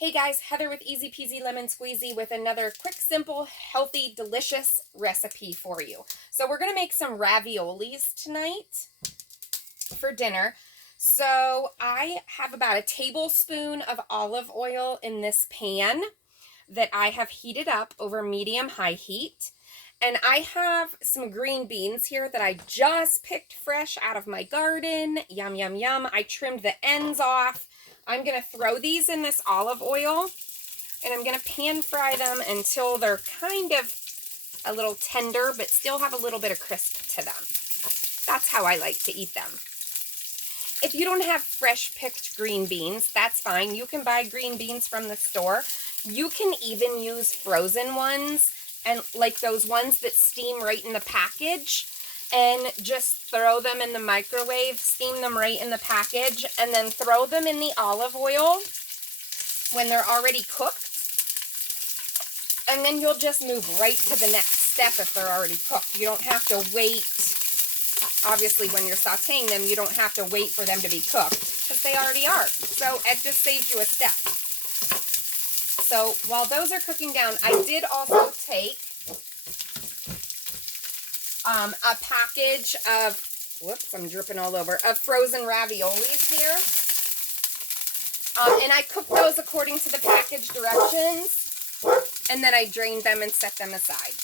Hey guys, Heather with Easy Peasy Lemon Squeezy with another quick, simple, healthy, delicious recipe for you. So we're going to make some raviolis tonight for dinner. So I have about a tablespoon of olive oil in this pan that I have heated up over medium-high heat. And I have some green beans here that I just picked fresh out of my garden. Yum, yum, yum. I trimmed the ends off. I'm going to throw these in this olive oil, and I'm going to pan fry them until they're kind of a little tender, but still have a little bit of crisp to them. That's how I like to eat them. If you don't have fresh picked green beans, that's fine. You can buy green beans from the store. You can even use frozen ones, and like those ones that steam right in the package, and just throw them in the microwave, steam them right in the package, and then throw them in the olive oil when they're already cooked. And then you'll just move right to the next step if they're already cooked. You don't have to wait. Obviously, when you're sauteing them, you don't have to wait for them to be cooked because they already are. So it just saves you a step. So while those are cooking down, I did also take a package of, whoops, I'm dripping all over, of frozen raviolis here. And I cooked those according to the package directions, and then I drained them and set them aside.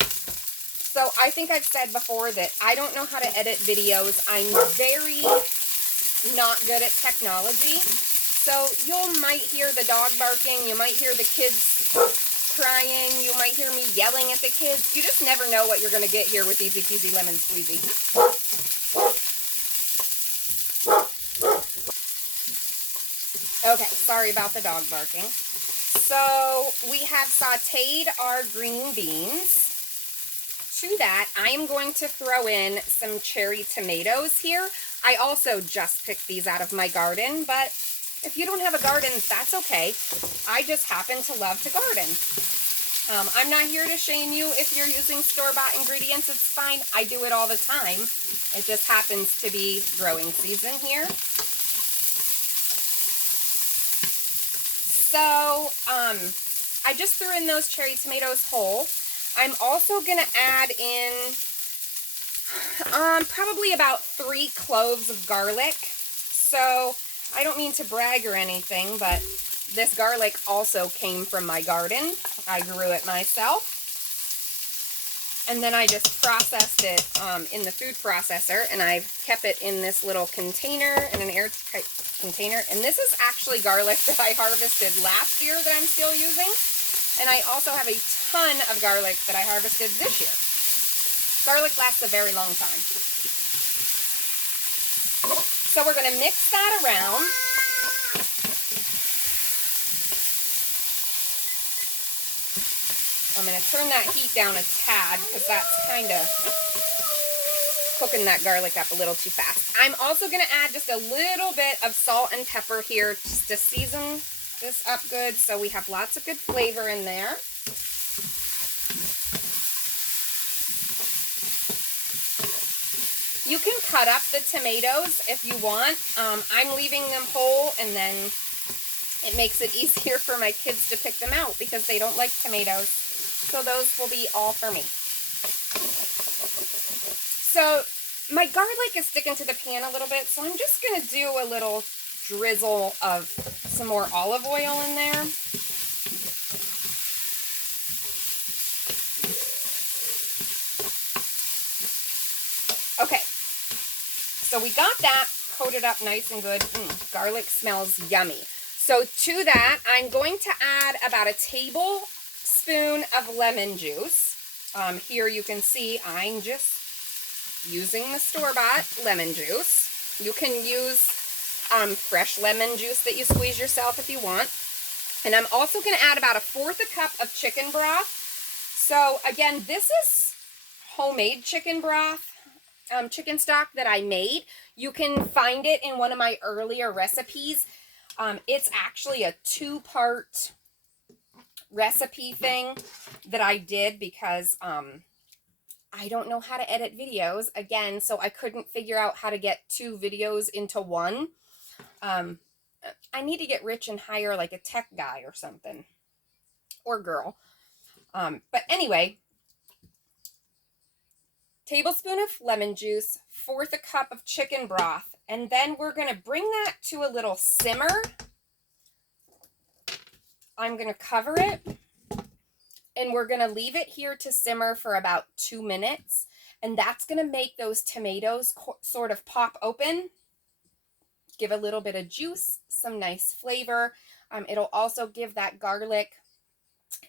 So I think I've said before that I don't know how to edit videos. I'm very not good at technology. So you might hear the dog barking, you might hear the kids crying, you might hear me yelling at the kids. You just never know what you're going to get here with Easy Peasy Lemon Squeezy. Okay, sorry about the dog barking. So we have sauteed our green beans. To that, I am going to throw in some cherry tomatoes here. I also just picked these out of my garden, but if you don't have a garden, that's okay. I just happen to love to garden. I'm not here to shame you if you're using store-bought ingredients. It's fine. I do it all the time. It just happens to be growing season here. So, I just threw in those cherry tomatoes whole. I'm also going to add in probably about 3 cloves of garlic. So I don't mean to brag or anything, but this garlic also came from my garden. I grew it myself. And then I just processed it in the food processor, and I've kept it in this little container, in an airtight container. And this is actually garlic that I harvested last year that I'm still using. And I also have a ton of garlic that I harvested this year. Garlic lasts a very long time. So we're going to mix that around. I'm going to turn that heat down a tad because that's kind of cooking that garlic up a little too fast. I'm also going to add just a little bit of salt and pepper here just to season this up good so we have lots of good flavor in there. You can cut up the tomatoes if you want. I'm leaving them whole, and then it makes it easier for my kids to pick them out because they don't like tomatoes. So those will be all for me. So my garlic is sticking to the pan a little bit, so I'm just going to do a little drizzle of some more olive oil in there. Okay, so we got that coated up nice and good. Garlic smells yummy. So to that, I'm going to add about a tablespoon of lemon juice. Here you can see I'm just using the store-bought lemon juice. You can use fresh lemon juice that you squeeze yourself if you want. And I'm also going to add about 1/4 cup of chicken broth. So again, this is homemade chicken broth, chicken stock that I made. You can find it in one of my earlier recipes. It's actually a 2-part recipe thing that I did because I don't know how to edit videos, again, so I couldn't figure out how to get 2 videos into one. I need to get rich and hire like a tech guy or something, or girl. But anyway, tablespoon of lemon juice, 1/4 cup of chicken broth, and then we're going to bring that to a little simmer. I'm going to cover it, and we're going to leave it here to simmer for about 2 minutes, and that's going to make those tomatoes sort of pop open, give a little bit of juice, some nice flavor. It'll also give that garlic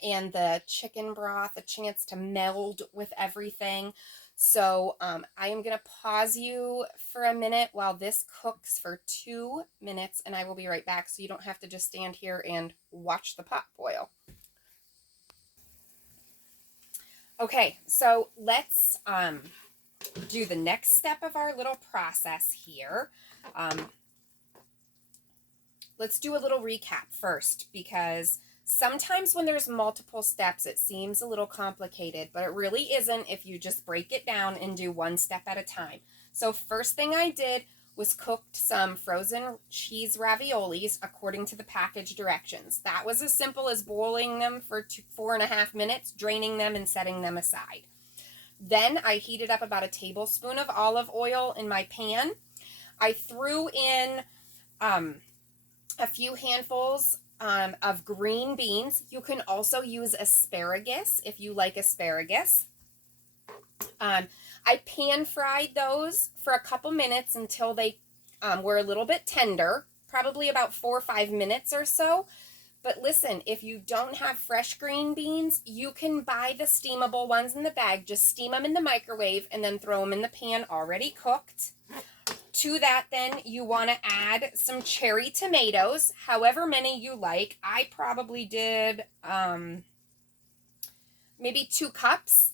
and the chicken broth a chance to meld with everything. So I am going to pause you for a minute while this cooks for 2 minutes, and I will be right back so you don't have to just stand here and watch the pot boil. Okay, so let's do the next step of our little process here. Let's do a little recap first, because sometimes when there's multiple steps, it seems a little complicated, but it really isn't if you just break it down and do one step at a time. So first thing I did was cooked some frozen cheese raviolis according to the package directions. That was as simple as boiling them for 4.5 minutes, draining them and setting them aside. Then I heated up about a tablespoon of olive oil in my pan. I threw in a few handfuls of green beans. You can also use asparagus if you like asparagus. I pan fried those for a couple minutes until they were a little bit tender, probably about 4 or 5 minutes or so. But listen, if you don't have fresh green beans, you can buy the steamable ones in the bag. Just steam them in the microwave and then throw them in the pan already cooked. To that, then, you want to add some cherry tomatoes, however many you like. I probably did maybe 2 cups.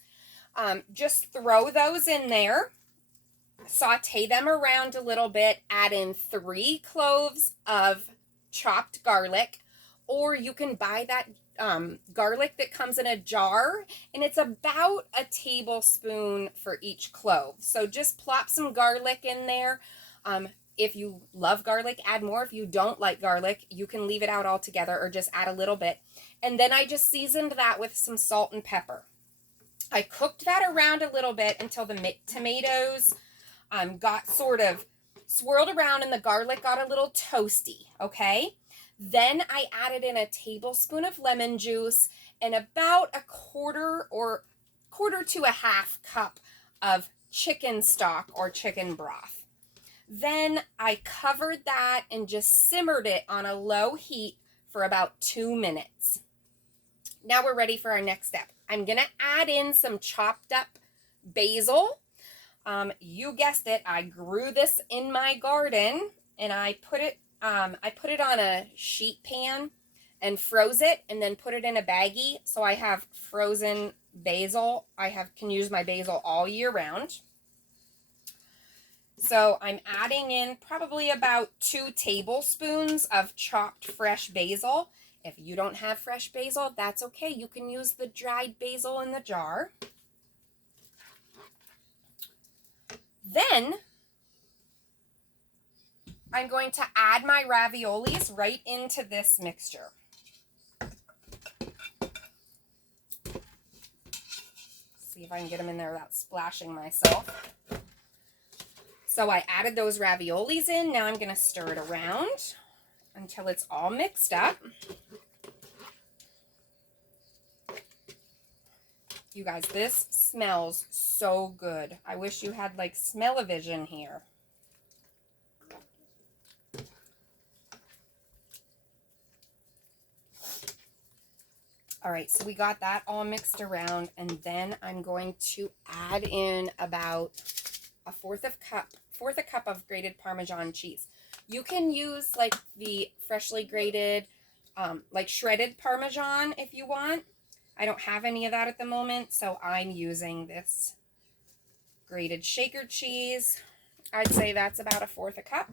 Just throw those in there, saute them around a little bit, add in 3 cloves of chopped garlic, or you can buy that garlic that comes in a jar, and it's about a tablespoon for each clove. So just plop some garlic in there. If you love garlic, add more. If you don't like garlic, you can leave it out altogether or just add a little bit. And then I just seasoned that with some salt and pepper. I cooked that around a little bit until the tomatoes got sort of swirled around and the garlic got a little toasty, okay? Then I added in a tablespoon of lemon juice and about a quarter to a half cup of chicken stock or chicken broth. Then I covered that and just simmered it on a low heat for about 2 minutes. Now we're ready for our next step. I'm going to add in some chopped up basil. You guessed it, I grew this in my garden, and I put it on a sheet pan and froze it and then put it in a baggie. So I have frozen basil. I can use my basil all year round. So I'm adding in probably about 2 tablespoons of chopped fresh basil. If you don't have fresh basil, that's okay. You can use the dried basil in the jar. Then I'm going to add my raviolis right into this mixture. See if I can get them in there without splashing myself. So I added those raviolis in. Now I'm going to stir it around until it's all mixed up. You guys, this smells so good. I wish you had like smell-o-vision here. All right, so we got that all mixed around, and then I'm going to add in about a fourth a cup of grated Parmesan cheese. You can use like the freshly grated, like shredded Parmesan if you want. I don't have any of that at the moment, so I'm using this grated shaker cheese. I'd say that's about a 1/4 cup.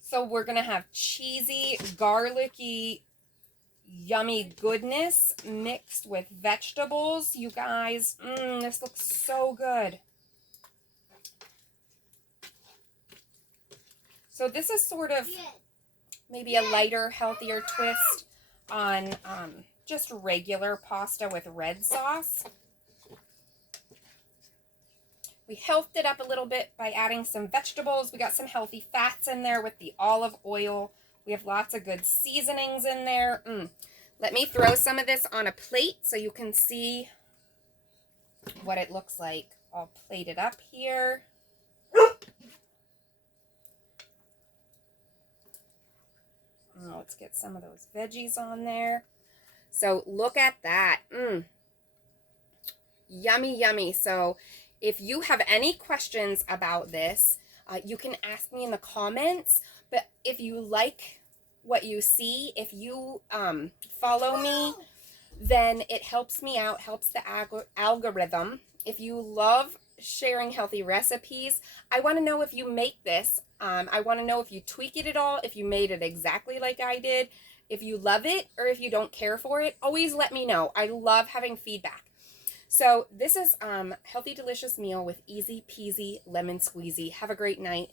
So we're going to have cheesy, garlicky, yummy goodness mixed with vegetables. You guys, this looks so good. So this is sort of maybe a lighter, healthier twist on just regular pasta with red sauce. We healthed it up a little bit by adding some vegetables. We got some healthy fats in there with the olive oil. We have lots of good seasonings in there. Let me throw some of this on a plate so you can see what it looks like. I'll plate it up here. Let's get some of those veggies on there. So look at that. Yummy, yummy. So if you have any questions about this, you can ask me in the comments. But if you like what you see, if you follow me, then it helps me out, helps the algorithm. If you love sharing healthy recipes, I want to know if you make this. I want to know if you tweak it at all, if you made it exactly like I did, if you love it or if you don't care for it. Always let me know. I love having feedback. So this is healthy, delicious meal with easy peasy lemon squeezy. Have a great night.